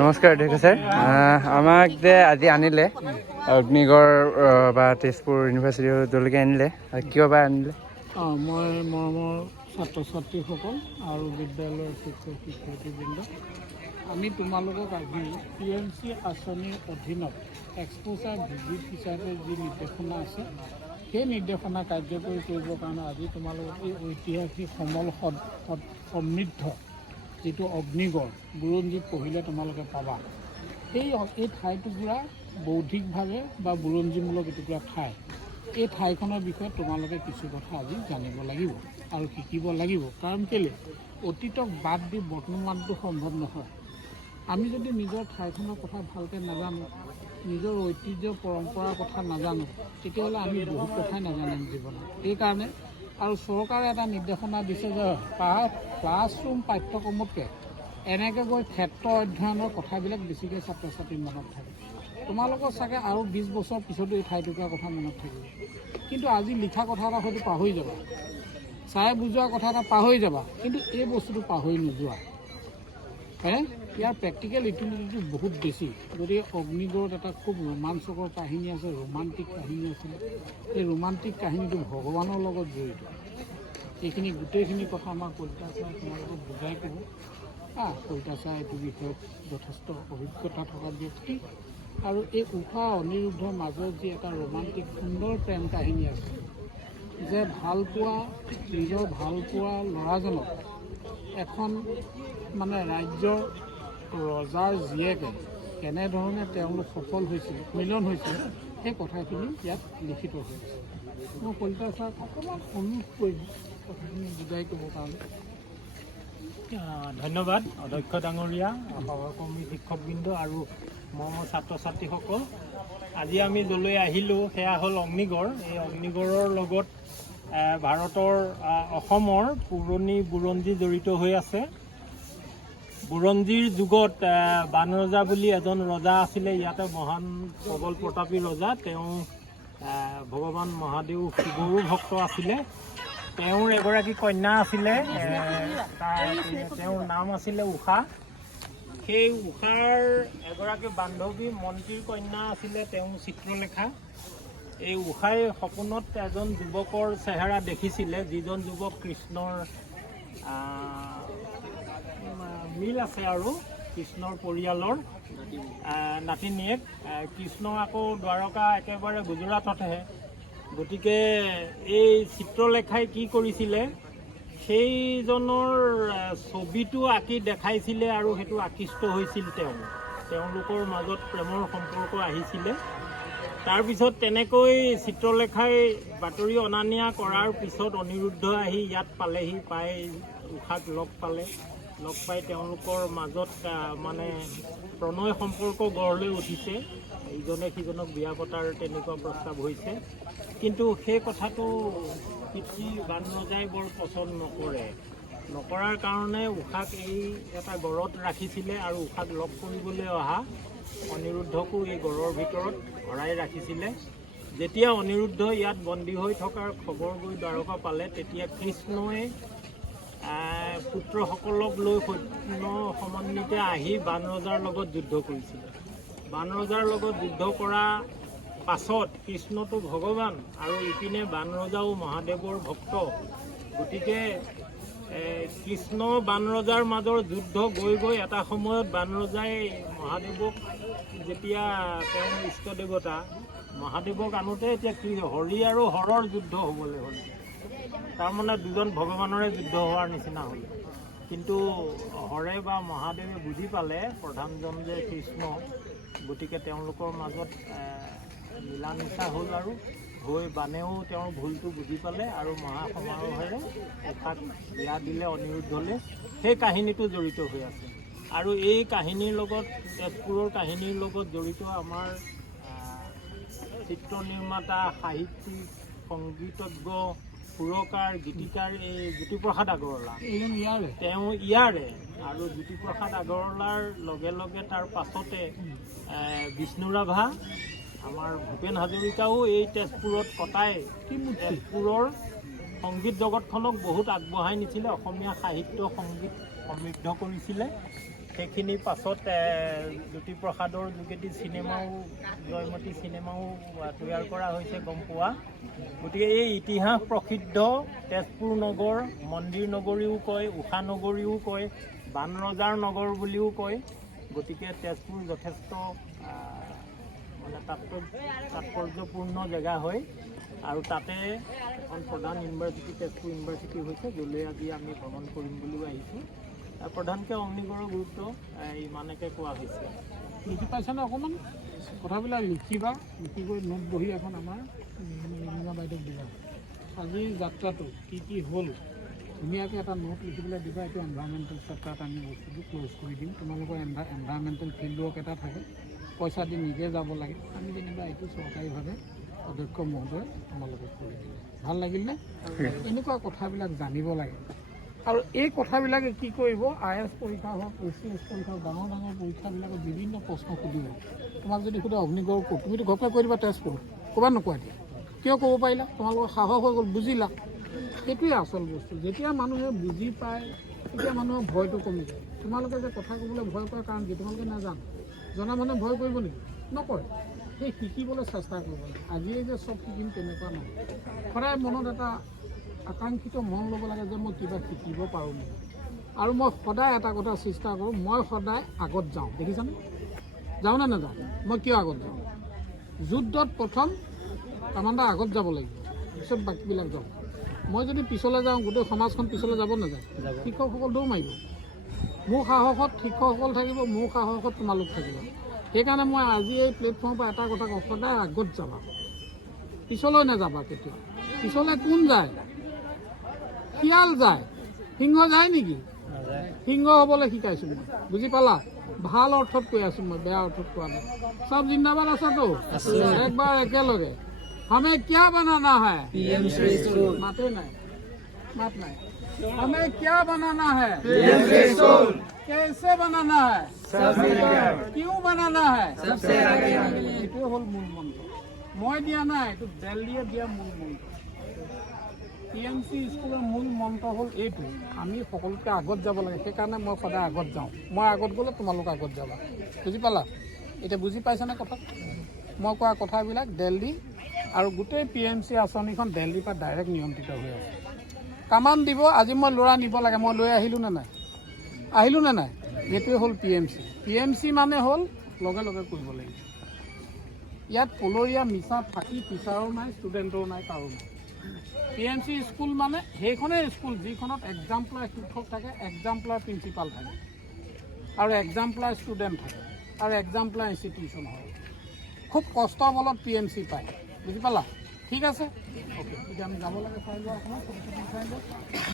নমস্কাৰ ঠিক আছে আমাক যে আজি আনিলে অগ্নিগড় বা তেজপুৰ ইউনিভাৰ্চিটিলৈকে আনিলে কিয় বা আনিলে মই মৰমৰ ছাত্ৰ ছাত্ৰীসকল আৰু বিদ্যালয়ৰ শিক্ষক শিক্ষয়িত্ৰীবৃন্দ আমি তোমালোকক আজি PMC আঁচনিৰ অধীনত এক্সপ'জাৰ ভিজিট হিচাপে যি নিৰ্দেশনা আছে সেই নিৰ্দেশনা কাৰ্যকৰী কৰিবৰ কাৰণে আজি তোমালোকক এই ঐতিহাসিক সমল সমৃদ্ধ যিটো অগ্নিগড় বুৰঞ্জীত পঢ়িলে তোমালোকে পাবা এই ঠাইটুকুৰা বৌদ্ধিকভাৱে বা বুৰঞ্জীমূলক এটুকুৰা ঠাই এই ঠাইখনৰ বিষয়ে তোমালোকে কিছু কথা আজি জানিব লাগিব আৰু শিকিব লাগিব কাৰণ কেলৈ অতীতক বাদ দি বৰ্তমানটো সম্ভৱ নহয় আমি যদি নিজৰ ঠাইখনৰ কথা ভালকৈ নাজানো নিজৰ ঐতিহ্য পৰম্পৰাৰ কথা নাজানো তেতিয়াহ'লে আমি বহুত কথাই নাজানিম জীৱনত সেইকাৰণে আৰু চৰকাৰে এটা নিৰ্দেশনা দিছে যে ক্লাছৰুম পাঠ্যক্ৰমতকৈ এনেকৈ গৈ ক্ষেত্ৰ অধ্যয়নৰ কথাবিলাক বেছিকৈ ছাত্ৰ ছাত্ৰীৰ মনত থাকে তোমালোকৰ চাগে আৰু 20 বছৰ পিছতো এই ঠাইটুকুৰাৰ কথা মনত থাকিব কিন্তু আজি লিখা কথা এটা হয়তো পাহৰি যাবা চাই বুজোৱা কথা এটা পাহৰি যাবা কিন্তু এই বস্তুটো পাহৰি নোযোৱা হয়নে ইয়াৰ প্ৰেক্টিকেল ইউটিলিটিটো বহুত বেছি গতিকে অগ্নিগড়ত এটা খুব ৰোমাঞ্চকৰ কাহিনী আছে ৰোমান্টিক কাহিনী আছিলে এই ৰোমান্টিক কাহিনীটো ভগৱানৰ লগত জড়িত এইখিনি গোটেইখিনি কথা আমাৰ কলিতা ছাৰে তোমালোকক বুজাই ক'ব কলিতা ছাৰ এইটো বিষয়ত যথেষ্ট অভিজ্ঞতা থকা ব্যক্তি আৰু এই ঊষা অনিৰুদ্ধৰ মাজত যি এটা ৰোমান্টিক সুন্দৰ প্ৰেম কাহিনী আছে যে ভালপোৱা নিজৰ ভালপোৱা ল'ৰাজনক এখন মানে ৰাজ্যৰ ৰজাৰ জীয়েকে কেনেধৰণে তেওঁলোক সফল হৈছিল মিলন হৈছিল সেই কথাখিনি ইয়াত লিখিত হৈ আছে মই কলিতা ছাৰক অকণমান অনুৰোধ কৰিম কথাখিনি বুজাই ক'বৰ কাৰণে ধন্যবাদ অধ্যক্ষ ডাঙৰীয়া সহকৰ্মী শিক্ষকবৃন্দ আৰু মৰমৰ ছাত্ৰ ছাত্ৰীসকল আজি আমি য'লৈ আহিলোঁ সেয়া হ'ল অগ্নিগড় এই অগ্নিগড়ৰ লগত ভাৰতৰ অসমৰ পুৰণি বুৰঞ্জী জড়িত হৈ আছে বুৰঞ্জীৰ যুগত বানৰজা বুলি এজন ৰজা আছিলে ইয়াতে মহান প্ৰবল প্ৰতাপী ৰজা তেওঁ ভগৱান মহাদেৱ শিৱৰো ভক্ত আছিলে তেওঁৰ এগৰাকী কন্যা আছিলে তেওঁৰ নাম আছিলে ঊষা সেই ঊষাৰ এগৰাকী বান্ধৱী মন্ত্ৰীৰ কন্যা আছিলে তেওঁ চিত্ৰলেখা এই ঊষাই সপোনত এজন যুৱকৰ চেহেৰা দেখিছিলে যিজন যুৱক কৃষ্ণৰ মিল আছে আৰু কৃষ্ণৰ পৰিয়ালৰ নাতিনীয়েক কৃষ্ণ আকৌ দ্বাৰকা একেবাৰে গুজৰাটতহে গতিকে এই চিত্ৰলেখাই কি কৰিছিলে সেইজনৰ ছবিটো আঁকি দেখাইছিলে আৰু সেইটো আকৃষ্ট হৈছিল তেওঁলোকৰ মাজত প্ৰেমৰ সম্পৰ্ক আহিছিলে তাৰপিছত তেনেকৈ চিত্ৰলেখাই বাতৰি অনা নিয়া কৰাৰ পিছত অনিৰুদ্ধ আহি ইয়াত পালেহি পাই ঊষাক লগ পাই তেওঁলোকৰ মাজত মানে প্ৰণয় সম্পৰ্ক গঢ় লৈ উঠিছে ইজনে সিজনক বিয়া পতাৰ তেনেকুৱা প্ৰস্তাৱ হৈছে কিন্তু সেই কথাটো পিতৃ বানৰজাই বৰ পচন্দ নকৰাৰ কাৰণে ঊষাক এই এটা গড়ত ৰাখিছিলে আৰু ঊষাক লগ কৰিবলৈ অহা অনিৰুদ্ধকো এই গড়ৰ ভিতৰত ভৰাই ৰাখিছিলে যেতিয়া অনিৰুদ্ধ ইয়াত বন্দী হৈ থকাৰ খবৰ গৈ দ্বাৰকা পালে তেতিয়া কৃষ্ণই পুত্ৰসকলক লৈ সৈন্য সমন্বিতে আহি বানৰজাৰ লগত যুদ্ধ কৰিছিলে বানৰজাৰ লগত যুদ্ধ কৰা পাছত কৃষ্ণটো ভগৱান আৰু ইপিনে বানৰজাও মহাদেৱৰ ভক্ত গতিকে কৃষ্ণ বানৰজাৰ মাজৰ যুদ্ধ গৈ এটা সময়ত বানৰজাই মহাদেৱক যেতিয়া তেওঁৰ ইষ্ট দেৱতা মহাদেৱক আনোতে এতিয়া কি হৰি আৰু হৰৰ যুদ্ধ হ'বলৈ হ'ল তাৰমানে দুজন ভগৱানৰে যুদ্ধ হোৱাৰ নিচিনা হ'ল কিন্তু হৰে বা মহাদেৱে বুজি পালে প্ৰধানজন যে কৃষ্ণ গতিকে তেওঁলোকৰ মাজত মিলা মিছা হ'ল আৰু হৈ বানেও তেওঁৰ ভুলটো বুজি পালে আৰু মহাসমাৰোহেৰে ঊষাক বিয়া দিলে অনিৰুদ্ধলৈ সেই কাহিনীটো জড়িত হৈ আছে আৰু এই কাহিনীৰ লগত তেজপুৰৰ কাহিনীৰ লগত জড়িত আমাৰ চিত্ৰ নিৰ্মাতা সাহিত্যিক সংগীতজ্ঞ সুৰকাৰ গীতিকাৰ এই জ্যোতিপ্ৰসাদ আগৰৱালা তেওঁ ইয়াৰে আৰু জ্যোতিপ্ৰসাদ আগৰৱালাৰ লগে লগে তাৰ পাছতে বিষ্ণু ৰাভা আমাৰ ভূপেন হাজৰিকাও এই তেজপুৰত কটাই তেজপুৰৰ সংগীত জগতখনক বহুত আগবঢ়াই নিছিলে অসমীয়া সাহিত্য সংগীত সমৃদ্ধ কৰিছিলে। সেইখিনি পাছত জ্যোতিপ্ৰসাদৰ যোগেদি চিনেমাও জয়মতী চিনেমাও তৈয়াৰ কৰা হৈছে গম পোৱা। গতিকে এই ইতিহাস প্ৰসিদ্ধ তেজপুৰ নগৰ মন্দিৰ নগৰীও কয়, উষা নগৰীও কয়, বানৰজাৰ নগৰ বুলিও কয়। গতিকে তেজপুৰ যথেষ্ট মানে তাৎপৰ্যপূৰ্ণ জেগা হয় আৰু তাতে এখন প্ৰধান ইউনিভাৰ্চিটি তেজপুৰ ইউনিভাৰ্চিটি হৈছে, য'লৈ আজি আমি ভ্ৰমণ কৰিম বুলিও আহিছোঁ। প্ৰধানকৈ অগ্নিগড়ৰ গুৰুত্ব ইমানকে কোৱা হৈছে। লিখি পাইছেনে অকণমান কথাবিলাক লিখিবা, লিখি কৰি নোট বহি এখন আমাৰ নীলিমা বাইদেউক দিবা। আজিৰ যাত্ৰাটো কি কি হ'ল ধুনীয়াকৈ এটা নোট লিখি পেলাই দিবা। এইটো এনভাইৰমেণ্টেল চেপ্টাৰত আমি বস্তুটো ক্ল'জ কৰি দিম। তোমালোকৰ এনভাইৰমেণ্টেল ফিল্ড ৱৰ্ক এটা থাকে, পইচা দি নিজে যাব লাগে। আমি যেনিবা এইটো চৰকাৰীভাৱে অধ্যক্ষ মহোদয় তোমালোকক কৰি দিম। ভাল লাগিলনে? এনেকুৱা কথাবিলাক জানিব লাগে। আৰু এই কথাবিলাকে কি কৰিব, IAS পৰীক্ষা হওক, ACS পৰীক্ষা হওক, ডাঙৰ ডাঙৰ পৰীক্ষাবিলাকত বিভিন্ন প্ৰশ্ন সুধিব। তোমাক যদি সোধে অগ্নিগড় ক'ত, তুমিতো ঘপকৈ কৈ দিবা তেজপুৰ, ক'ৰবাত নোকোৱা দিয়া। কিয় ক'ব পাৰিলা? তোমালোকৰ সাহস হৈ গ'ল, বুজিলা। সেইটোৱে আচল বস্তু। যেতিয়া মানুহে বুজি পায় তেতিয়া মানুহৰ ভয়টো কমি যায়। তোমালোকে যে কথা ক'বলৈ ভয় কৰা কাৰণ কি? তোমালোকে নাজানো। জনা মানুহে ভয় কৰিব নেকি? নকৰে। সেই শিকিবলৈ চেষ্টা কৰিব লাগে। আজিয়ে যে চব শিকিম তেনেকুৱা নহয়। সদায় মনত এটা আকাংক্ষিত মন ল'ব লাগে যে মই কিবা শিকিব পাৰোঁ নেকি। আৰু মই সদায় এটা কথা চেষ্টা কৰোঁ, মই সদায় আগত যাওঁ। দেখিছানে? যাওঁনে নাযাওঁ? মই কিয় আগত যাওঁ? যুদ্ধত প্ৰথম কামাণ্ডাৰ আগত যাব লাগিব, পিছত বাকীবিলাক যাওঁ। মই যদি পিছলৈ যাওঁ গোটেই সমাজখন পিছলৈ যাব নাযায়। শিক্ষকসকল দৌৰ মাৰিব। মোৰ সাহসত শিক্ষকসকল থাকিব, মোৰ সাহসত তোমালোক থাকিব। সেইকাৰণে মই আজি এই প্লেটফৰ্মৰ পৰা এটা কথা কওঁ, সদায় আগত যাবা, পিছলৈ নাযাবা কেতিয়াও। পিছলৈ কোন যায়? শিয়াল যায়, সিংহ যায় নেকি? সিংহ হ'বলৈ শিকাইছোঁ মই, বুজি পালা? ভাল অৰ্থত কৈ আছোঁ মই, বেয়া অৰ্থত কোৱা নাই। চব জিন্দাবাদ আছাতো? একবাৰ একেলগে हमें क्या बनाना है? माते नहीं, मात नहीं। हमें क्या बनाना है? कैसे बनाना है? क्यों बनाना है? এইটোৱে হ'ল মূল মন্ত্ৰ। মই দিয়া নাই, এইটো দিল্লীয়ে দিয়া মূল মন্ত্ৰ। PMC স্কুলৰ মূল মন্ত্ৰ হ'ল এইটো, আমি সকলোতকৈ আগত যাব লাগে। সেইকাৰণে মই সদায় আগত যাওঁ। মই আগত গ'লে তোমালোক আগত যাবা, বুজি পালা? এতিয়া বুজি পাইছানে কথা? মই কোৱা কথাবিলাক দিল্লী আৰু গোটেই PMC আঁচনিখন দিল্লীৰ পৰা ডাইৰেক্ট নিয়ন্ত্ৰিত হৈ আছে। কামান দিব, আজি মই ল'ৰা নিব লাগে, মই লৈ আহিলোঁ নে নাই? আহিলোঁ নে নাই? এইটোৱে হ'ল PMC। PMC মানে হ'ল লগে লগে কৰিব লাগিব। ইয়াত পলৰীয়া মিছা ফাঁকি টিচাৰো নাই, ষ্টুডেণ্টৰো নাই, কাৰো নাই। PMC স্কুল মানে সেইখনেই স্কুল যিখনত এক্সাম্পলাৰ শিক্ষক থাকে, এক্সাম্পলাৰ প্ৰিন্সিপাল থাকে, আৰু এক্সাম্পলাৰ ষ্টুডেণ্ট থাকে, আৰু এক্সাম্পলাৰ ইনষ্টিটিউশ্যন হয়। খুব কষ্টৰ বলত PMC পায়, বুজি পালা? ঠিক আছে, অ'কে। এতিয়া আমি যাব লাগে, চাই লোৱা অকণমান।